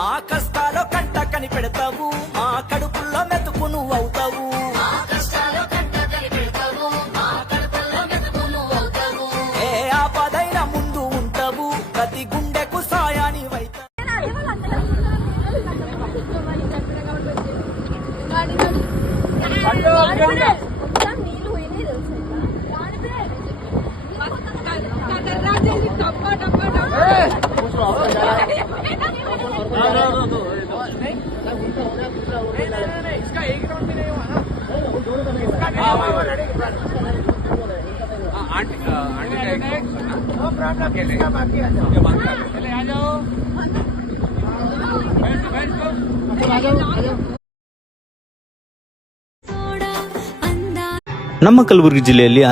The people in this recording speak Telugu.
మా కష్టాలో కంట కనిపెడతావు, మా కడుపుల్లో మెతుకు నువ్వు అవుతావు. ఏ ఆపదైనా ముందు ఉంటావు, ప్రతి గుండెకు సాయాని వైతావు. ನಮ್ಮ ಕಲಬುರಗಿ ಜಿಲ್ಲೆಯಲ್ಲಿ